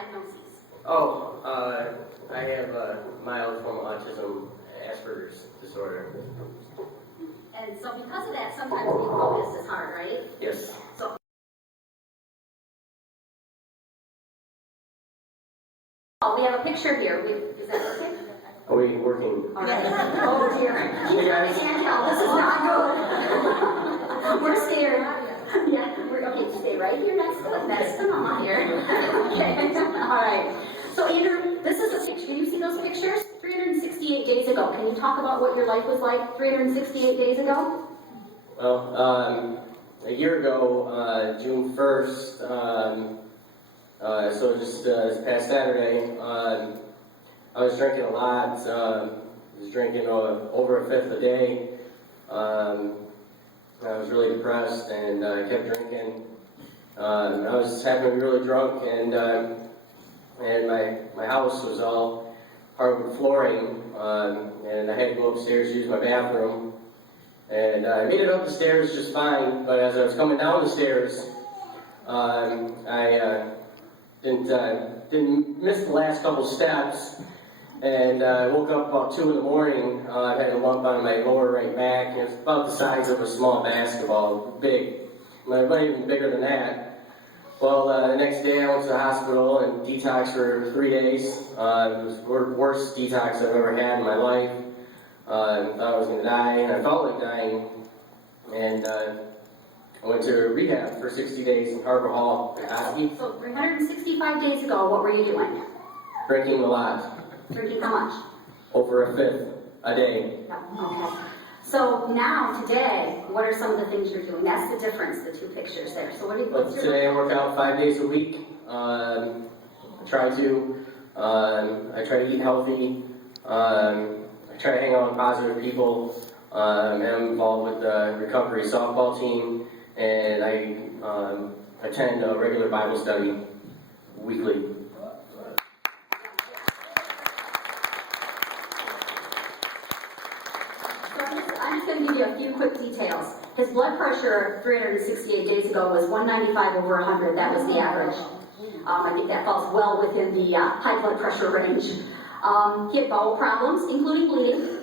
diagnoses? Oh, I have mild form of autism, Asperger's disorder. And so because of that, sometimes being focused is hard, right? Yes. So we have a picture here. Is that okay? Are we working? All right. Oh dear. Hey, guys. This is not good. We're scared. Yeah. Okay. Stay right here next to Mama here. Okay. All right. So Andrew, this is a picture. Can you see those pictures? 368 days ago. Can you talk about what your life was like 368 days ago? Well, a year ago, June 1st, so just this past Saturday, I was drinking a lot. I was drinking over a fifth a day. I was really depressed, and I kept drinking. I was having to be really drunk, and my house was all hardwood flooring, and I had to go upstairs to use my bathroom. And I made it up the stairs just fine, but as I was coming down the stairs, I didn't miss the last couple steps, and I woke up about 2 in the morning. I had a lump on my lower right back. It was about the size of a small basketball, big. Not even bigger than that. Well, the next day I went to the hospital and detoxed for 3 days. It was the worst detox I've ever had in my life. I thought I was going to die, and I felt like dying. And I went to rehab for 60 days in Harbor Hall. So 365 days ago, what were you doing? Drinking a lot. Drinking how much? Over a fifth a day. Yeah, okay. So now, today, what are some of the things you're doing? That's the difference, the two pictures there. So what's your... Today I work out 5 days a week. I try to eat healthy. I try to hang out with positive people. I'm involved with the recovery softball team, and I attend a regular Bible study weekly. So I'm just going to give you a few quick details. His blood pressure 368 days ago was 195 over 100. That was the average. I think that falls well within the high blood pressure range. He had bowel problems, including bleeding.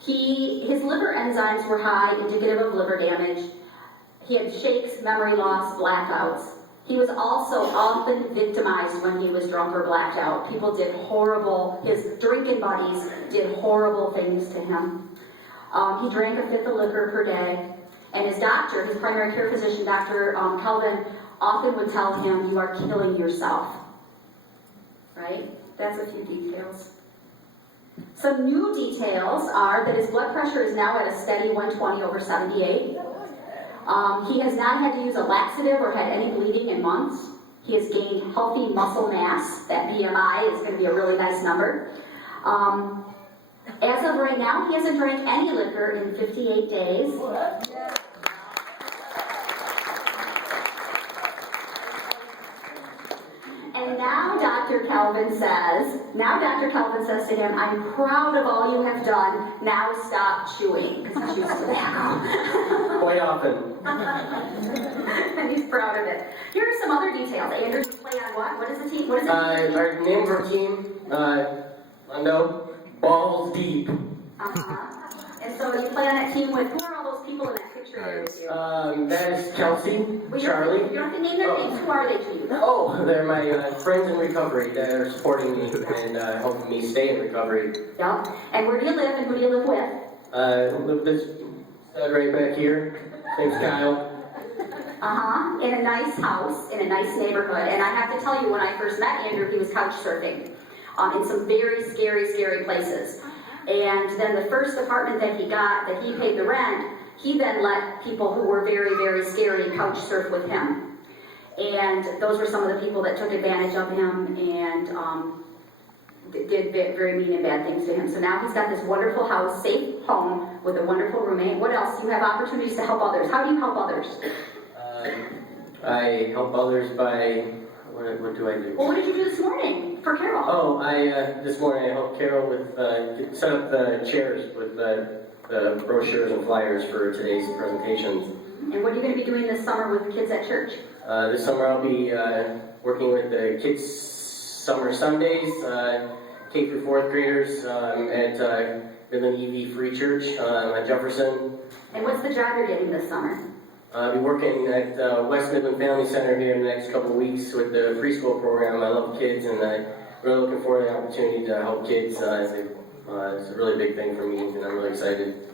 His liver enzymes were high, indicative of liver damage. He had shakes, memory loss, blackouts. He was also often victimized when he was drunk or blacked out. People did horrible, his drinking buddies did horrible things to him. He drank a fifth of liquor per day. And his doctor, his primary care physician, Dr. Kelvin, often would tell him, "You are killing yourself." Right? That's a few details. Some new details are that his blood pressure is now at a steady 120 over 78. He has not had to use a laxative or had any bleeding in months. He has gained healthy muscle mass. That BMI is going to be a really nice number. As of right now, he hasn't drank any liquor in 58 days. And now Dr. Kelvin says to him, "I'm proud of all you have done. Now stop chewing." Because he chews tobacco. Quite often. And he's proud of it. Here are some other details. Andrew, you play on what? What is the team? What is it? Our name of our team, Mundo, Balls Deep. And so you play on that team with, who are all those people in that picture there with you? That is Kelsey, Well, Charlie. You don't have to name their names. Who are they to you? Oh, they're my friends in recovery that are supporting me and helping me stay in recovery. Yep. And where do you live and who do you live with? Live this right back here. Name's Kyle. In a nice house, in a nice neighborhood. And I have to tell you, when I first met Andrew, he was couch surfing in some very scary places. And then the first apartment that he got, that he paid the rent, he then let people who were very scary couch surf with him. And those were some of the people that took advantage of him and did very mean and bad things to him. So now he's got this wonderful house, safe home, with a wonderful roommate. What else? You have opportunities to help others. How do you help others? I help others by, what do I do? Well, what did you do this morning for Carol? Oh, this morning I helped Carol with, set up the chairs with the brochures and flyers for today's presentations. And what are you going to be doing this summer with the kids at church? This summer I'll be working with the kids summer Sundays, K through 4th graders at Midland EV Free Church at Jefferson. And what's the job you're getting this summer? I'll be working at West Midland Family Center here in the next couple of weeks with the preschool program. I love kids, and I'm really looking forward to the opportunity to help kids. It's a really big thing for me, and I'm really excited.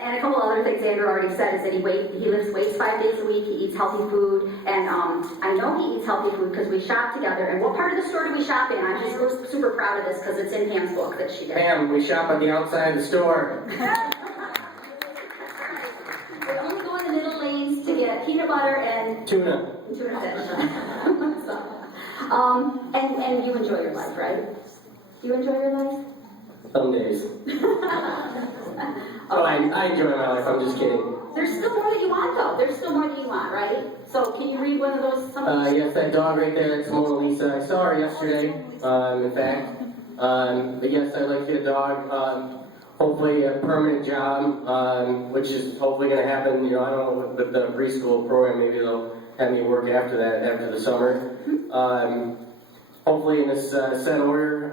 And a couple other things Andrew already said is that he weighs 5 days a week, he eats healthy food, and I know he eats healthy food because we shop together. And what part of the store do we shop in? I'm just super proud of this because it's in Pam's book that she did. Pam, we shop on the outside of the store. We only go in the middle lanes to get peanut butter and Tuna. tuna fish. And you enjoy your life, right? You enjoy your life? Some days. So I enjoy my life, I'm just kidding. There's still more that you want, though. There's still more that you want, right? So can you read one of those? Yes, that dog right there, that's Mona Lisa. I saw her yesterday, in fact. But yes, I'd like to get a dog. Hopefully a permanent job, which is hopefully going to happen. You know, I don't know, with the preschool program, maybe they'll have me work after that, after the summer. Hopefully in this set order,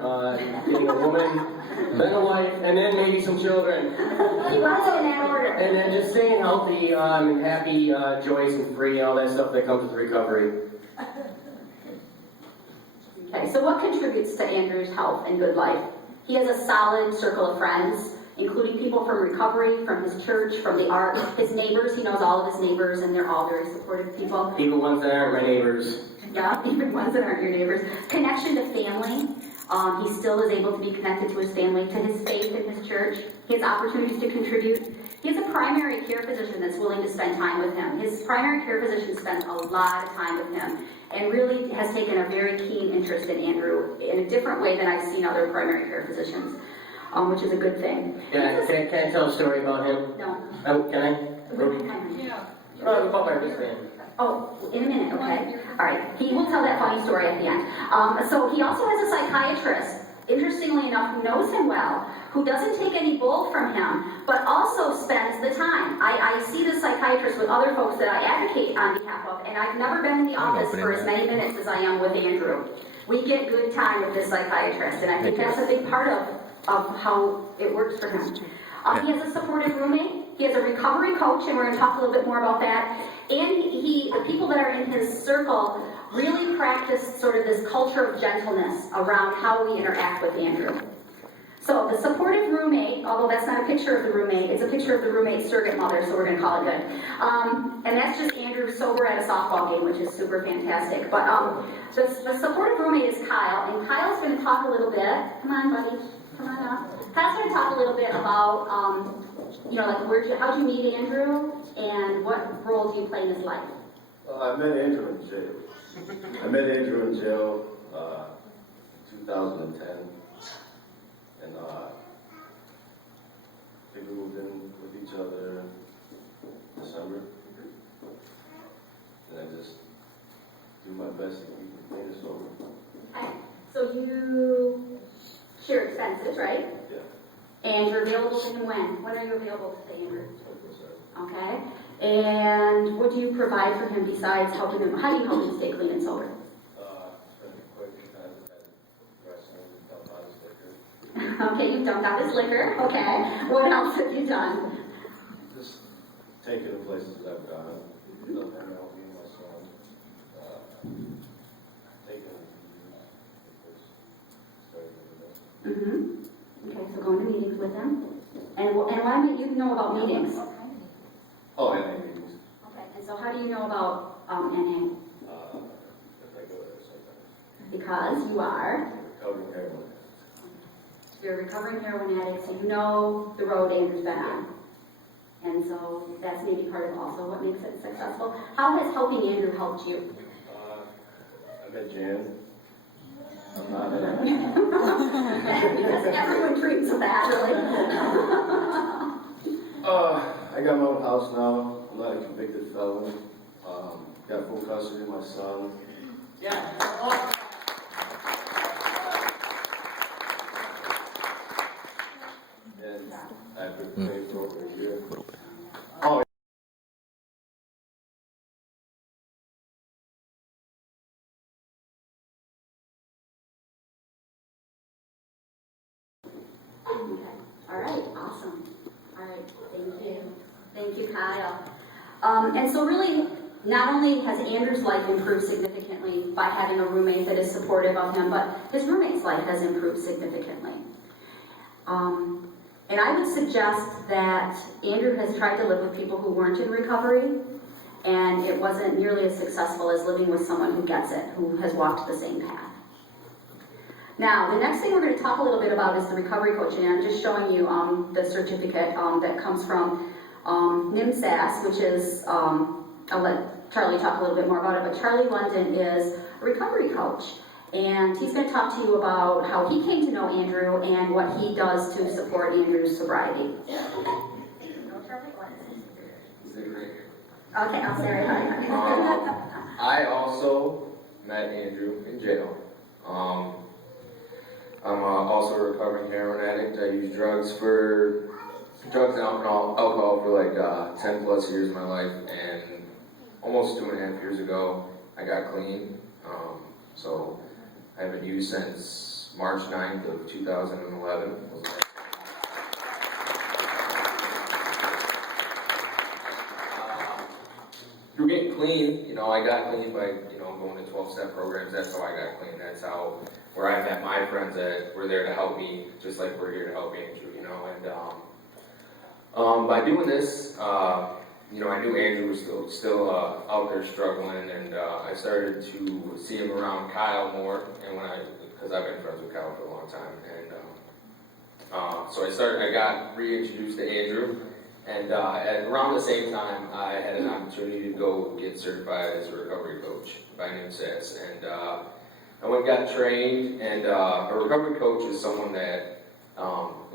getting a woman, then a wife, and then maybe some children. You want it in that order. And then just staying healthy and happy, joyous and free, all that stuff that comes with recovery. Okay, so what contributes to Andrew's health and good life? He has a solid circle of friends, including people from recovery, from his church, from the art, his neighbors. He knows all of his neighbors, and they're all very supportive people. Even ones that aren't my neighbors. Yeah, even ones that aren't your neighbors. Connection to family. He still is able to be connected to his family, to his faith in his church. He has opportunities to contribute. He has a primary care physician that's willing to spend time with him. His primary care physician spends a lot of time with him and really has taken a very keen interest in Andrew in a different way than I've seen other primary care physicians, which is a good thing. Yeah, can I tell a story about him? No. Oh, can I? Yeah. Oh, Papa, understand. Oh, in a minute, okay? All right, he will tell that funny story at the end. So he also has a psychiatrist, interestingly enough, who knows him well, who doesn't take any bull from him, but also spends the time. I see the psychiatrist with other folks that I advocate on behalf of, and I've never been in the office for as many minutes as I am with Andrew. We get good time with this psychiatrist, and I think that's a big part of how it works for him. He has a supportive roommate. He has a recovery coach, and we're going to talk a little bit more about that. And the people that are in his circle really practice sort of this culture of gentleness around how we interact with Andrew. So the supportive roommate, although that's not a picture of the roommate, it's a picture of the roommate's surrogate mother, so we're going to call it good. And that's just Andrew sober at a softball game, which is super fantastic. But the supportive roommate is Kyle, and Kyle's going to talk a little bit. Come on, buddy. Come on up. Kyle's going to talk a little bit about, like how'd you meet Andrew, and what role do you play in his life? I met Andrew in jail. I met Andrew in jail 2010, and we moved in with each other in December, and I just do my best to keep the clean sober. Okay, so you share expenses, right? Yeah. And you're available to him when? When are you available to pay Andrew? Okay. And what do you provide for him besides helping him? How do you help him stay clean and sober? Spent quite time at wrestling and dump out his liquor. Okay, you've dumped out his liquor. Okay. What else have you done? Just taking the places I've gone. Helping out me and my son. Taking him to starting with this. Okay, so going to meetings with him. And why might you know about meetings? Oh, NA meetings. Okay, and so how do you know about NA? If I go there sometimes. Because you are, Recovering heroin. you're a recovering heroin addict, so you know the road Andrew's been on. And so that's maybe part of also what makes it successful. How has helping Andrew helped you? I met Jan. I'm not Because everyone dreams of that, really. I got my own house now. I'm not a convicted felon. Got full custody of my son. Yeah. And I've been praying for over a year. Thank you, Kyle. And so really, not only has Andrew's life improved significantly by having a roommate that is supportive of him, but his roommate's life has improved significantly. And I would suggest that Andrew has tried to live with people who weren't in recovery, and it wasn't nearly as successful as living with someone who gets it, who has walked the same path. Now, the next thing we're going to talk a little bit about is the recovery coaching. I'm just showing you the certificate that comes from NIMSAS, which is, I'll let Charlie talk a little bit more about it, but Charlie London is a recovery coach. And he's going to talk to you about how he came to know Andrew and what he does to support Andrew's sobriety. Okay, I'll say it right. I also met Andrew in jail. I'm also a recovering heroin addict. I used drugs and alcohol for like 10 plus years of my life, and almost 2.5 years ago I got clean. So I haven't used since March 9th of 2011. Through getting clean, I got clean by, going to 12-step programs. That's how I got clean. That's how, where I met my friends that were there to help me, just like we're here to help Andrew, And by doing this, I knew Andrew was still out there struggling, and I started to see him around Kyle more, and because I've been friends with Kyle for a long time, and so I got reintroduced to Andrew. And at around the same time, I had an opportunity to go get certified as a recovery coach by NIMSAS. And I went and got trained, and a recovery coach is someone that,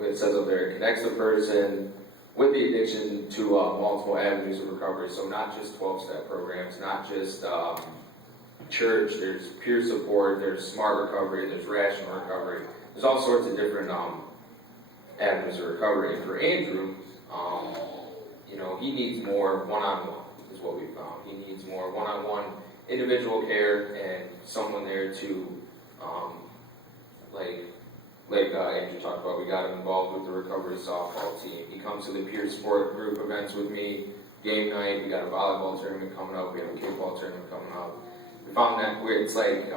it says up there, connects the person with the addiction to multiple avenues of recovery. So not just 12-step programs, not just church, there's peer support, there's smart recovery, there's rational recovery. There's all sorts of different avenues of recovery. And for Andrew, he needs more one-on-one, is what we found. He needs more one-on-one individual care and someone there to, like Andrew talked about, we got him involved with the recovery softball team. He comes to the peer support group events with me, game night, we got a volleyball tournament coming up, we have a kickball tournament coming up. We found that it's like,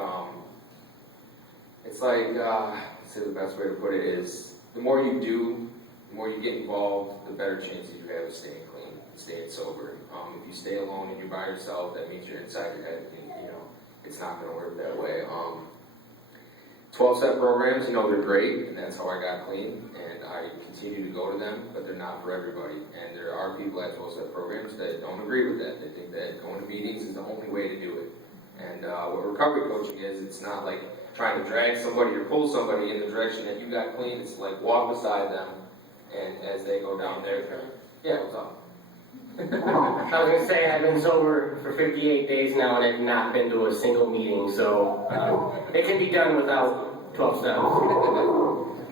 let's say the best way to put it is, the more you do, the more you get involved, the better chances you have of staying clean, staying sober. If you stay alone and you're by yourself, that means you're inside your head, and, it's not going to work that way. 12-step programs, they're great, and that's how I got clean, and I continue to go to them, but they're not for everybody. And there are people at 12-step programs that don't agree with that. They think that going to meetings is the only way to do it. And what recovery coaching is, it's not like trying to drag somebody or pull somebody in the direction that you got clean. It's like walk beside them, and as they go down there, yeah, what's up? I was going to say, I've been sober for 58 days now, and I've not been to a single meeting, so it can be done without 12 steps.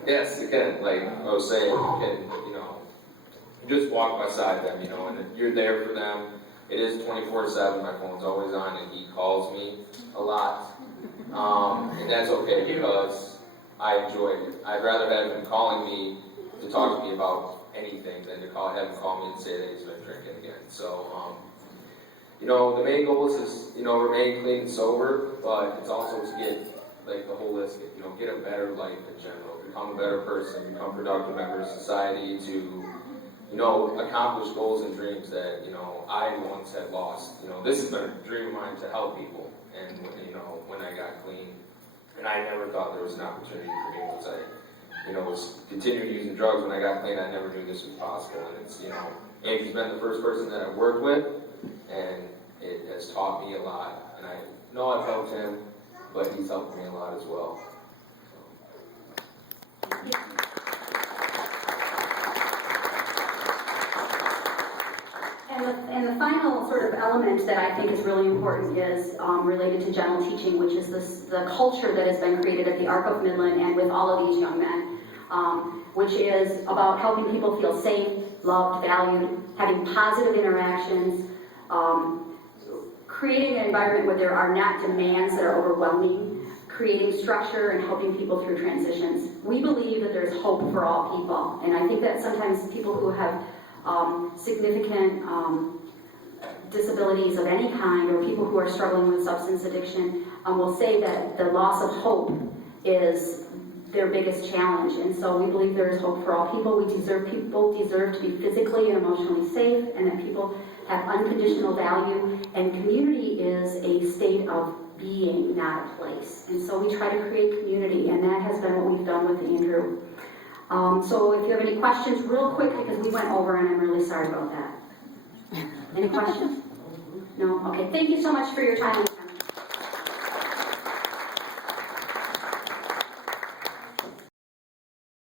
Yes, it can. Like I was saying, you can, just walk beside them, and you're there for them. It is 24/7. My phone's always on, and he calls me a lot, and that's okay because I enjoy it. I'd rather have him calling me to talk to me about anything than to have him call me and say that he's been drinking again. So, the main goal is remain clean and sober, but it's also to get like the holistic, get a better life in general, become a better person, become a productive member of society, to accomplish goals and dreams that I once had lost. This has been a dream of mine to help people, and when I got clean, and I never thought there was an opportunity for me once I was continuing using drugs. When I got clean, I never knew this was possible. And it's, Andrew's been the first person that I've worked with, and it has taught me a lot. And I know I've helped him, but he's helped me a lot as well. And the final sort of element that I think is really important is related to gentle teaching, which is the culture that has been created at the Arc of Midland and with all of these young men, which is about helping people feel safe, loved, valued, having positive interactions, creating an environment where there are not demands that are overwhelming, creating structure and helping people through transitions. We believe that there's hope for all people, and I think that sometimes people who have significant disabilities of any kind, or people who are struggling with substance addiction, will say that the loss of hope is their biggest challenge. And so we believe there is hope for all people. People deserve to be physically and emotionally safe, and that people have unconditional value, and community is a state of being, not a place. And so we try to create community, and that has been what we've done with Andrew. So if you have any questions, real quick, because we went over and I'm really sorry about that. Any questions? No? Okay, thank you so much for your time.